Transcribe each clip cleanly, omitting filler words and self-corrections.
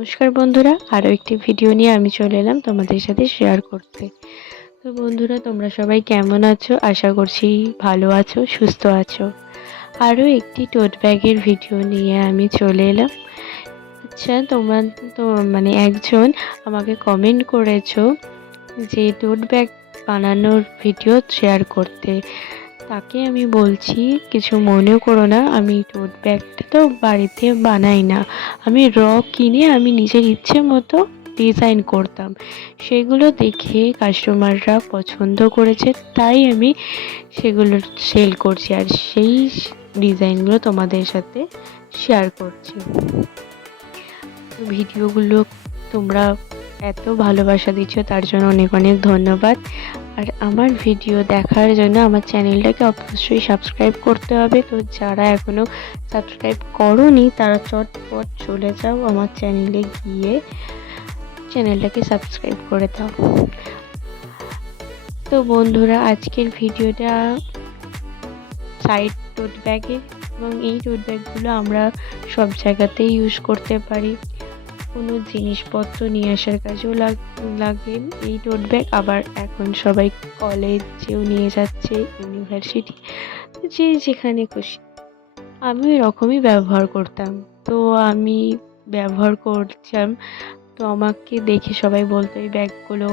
নমস্কার বন্ধুরা, আরও একটি ভিডিও নিয়ে আমি চলে এলাম তোমাদের সাথে শেয়ার করতে। তো বন্ধুরা, তোমরা সবাই কেমন আছো? আশা করছি ভালো আছো, সুস্থ আছো। আরও একটি টোট ব্যাগের ভিডিও নিয়ে আমি চলে এলাম। আচ্ছা, তোমার তো একজন আমাকে কমেন্ট করেছো যে টোট ব্যাগ বানানোর ভিডিও শেয়ার করতে। তাকে আমি বলছি, কিছু মনে করো না, আমি টোট ব্যাগটা তো বাড়িতে বানাই না, আমি কিনে আমি নিজের ইচ্ছে মতো ডিজাইন করতাম। সেগুলো দেখে কাস্টমাররা পছন্দ করেছে, তাই আমি সেগুলো সেল করছি আর সেই ডিজাইনগুলো তোমাদের সাথে শেয়ার করছি। ভিডিওগুলো তোমরা এত ভালোবাসা দিচ্ছ, তার জন্য অনেক অনেক ধন্যবাদ। আর আমার ভিডিও দেখার জন্য আমার চ্যানেলটাকে অবশ্যই সাবস্ক্রাইব করতে হবে। তো যারা এখনও সাবস্ক্রাইব করোনি তারা চটপট চলে যাও আমার চ্যানেলে গিয়ে চ্যানেলটাকে সাবস্ক্রাইব করে দাও। তো বন্ধুরা, আজকের ভিডিওটা সাইড টোট ব্যাগের, এবং এই টোট ব্যাগগুলো আমরা সব জায়গাতেই ইউজ করতে পারি। কোনো জিনিসপত্র নিয়ে আসার কাজেও লাগে এই টোট ব্যাগ। আবার এখন সবাই কলেজেও নিয়ে যাচ্ছে, ইউনিভার্সিটি, যে যেখানে খুশি। আমি এরকমই ব্যবহার করতাম, তো আমি ব্যবহার করছিলাম। তো আমাকে দেখে সবাই বলতো এই ব্যাগগুলো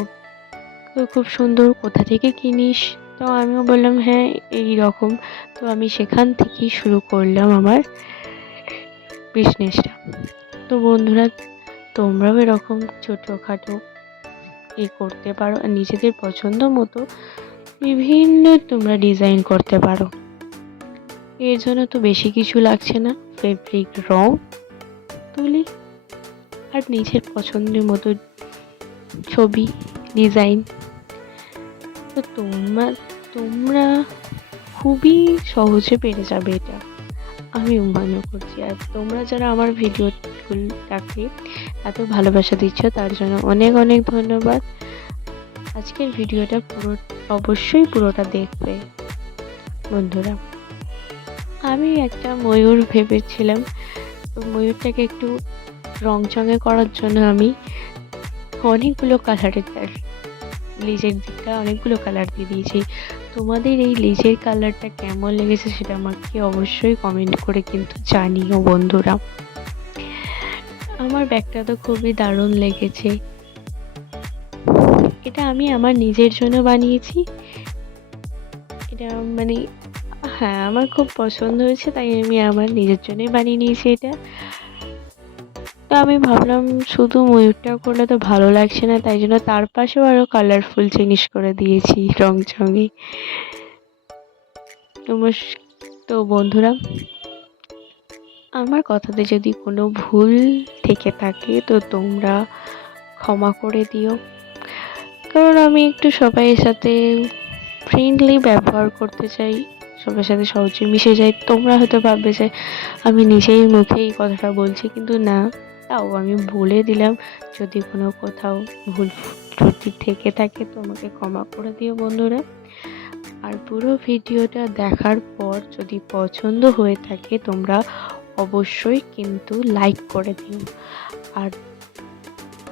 তো খুব সুন্দর, কোথা থেকে কিনিস? তো আমিও বললাম হ্যাঁ এই রকম। তো আমি সেখান থেকেই শুরু করলাম আমার বিজনেসটা। তো বন্ধুরা, তোমরাও এরকম ছোটোখাটো করতে পারো আর নিজেদের পছন্দ মতো বিভিন্ন তোমরা ডিজাইন করতে পারো। এর জন্য তো বেশি কিছু লাগছে না, ফেব্রিক, রং, তুলি আর নিজের পছন্দের মতো ছবি, ডিজাইন। তো তোমরা খুবই সহজে পেরে যাবে এটা, আমি মনে করছি। আর তোমরা যারা আমার ভিডিওগুলোটাকে এত ভালোবাসা দিচ্ছ, তার জন্য অনেক অনেক ধন্যবাদ। আজকের ভিডিওটা অবশ্যই পুরোটা দেখবে বন্ধুরা। আমি একটা ময়ূর ভেবেছিলাম, তো ময়ূরটাকে একটু রংচঙে করার জন্য আমি অনেকগুলো কালারের লেজের দিকটা অনেকগুলো কালার দিয়ে দিয়েছি। তোমাদের এই লেজের কালারটা কেমন লেগেছে সেটা আমাকে অবশ্যই কমেন্ট করে কিন্তু জানিও বন্ধুরা। আমার ব্যাগটা তো খুবই দারুণ লেগেছে। এটা আমি আমার নিজের জন্য বানিয়েছি। এটা হ্যাঁ, আমার খুব পছন্দ হয়েছে, তাই আমি আমার নিজের জন্যই বানিয়ে নিয়েছি এটা। তো আমি ভাবলাম শুধু ময়ূরটা করলে তো ভালো লাগছে না, তাই জন্য তার পাশেও আরও কালারফুল জিনিস করে দিয়েছি রংচঙে। তো বন্ধুরা, আমার কথাতে যদি কোনো ভুল থেকে থাকে তো তোমরা ক্ষমা করে দিও, কারণ আমি একটু সবাইয়ের সাথে ফ্রেন্ডলি ব্যবহার করতে চাই, সবার সাথে সহজে মিশে যাই। তোমরা হয়তো ভাববে যে আমি নিজেই মুখে এই কথাটা বলছি, কিন্তু না, তাও আমি বলে দিলাম। যদি কোনো কোথাও ভুল ত্রুটি থেকে থাকে তো আমাকে ক্ষমা করে দিও বন্ধুরা। আর পুরো ভিডিওটা দেখার পর যদি পছন্দ হয়ে থাকে তোমরা অবশ্যই কিন্তু লাইক করে দিও, আর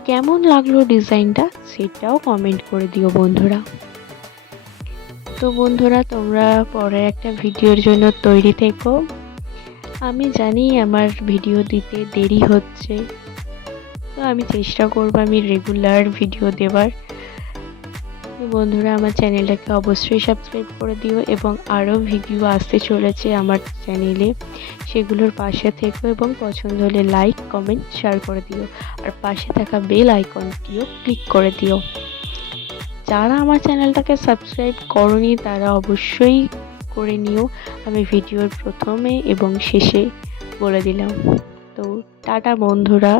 কেমন লাগলো ডিজাইনটা সেটাও কমেন্ট করে দিও বন্ধুরা। তো বন্ধুরা, তোমরা পরে একটা ভিডিওর জন্য তৈরি থেকো। আমি জানি আমার ভিডিও দিতে দেরি হচ্ছে, তো আমি চেষ্টা করবো আমি রেগুলার ভিডিও দেওয়ার। তো বন্ধুরা, আমার চ্যানেলটাকে অবশ্যই সাবস্ক্রাইব করে দিও, এবং আরও ভিডিও আসতে চলেছে আমার চ্যানেলে, সেগুলোর পাশে থেকো এবং পছন্দ হলে লাইক, কমেন্ট, শেয়ার করে দিও। আর পাশে থাকা বেল আইকনটিও ক্লিক করে দিও। যারা আমার চ্যানেলটাকে সাবস্ক্রাইব করোনি তারা অবশ্যই করে নিও, আমি ভিডিওর প্রথমে এবং শেষে বলে দিলাম। তো টাটা বন্ধুরা।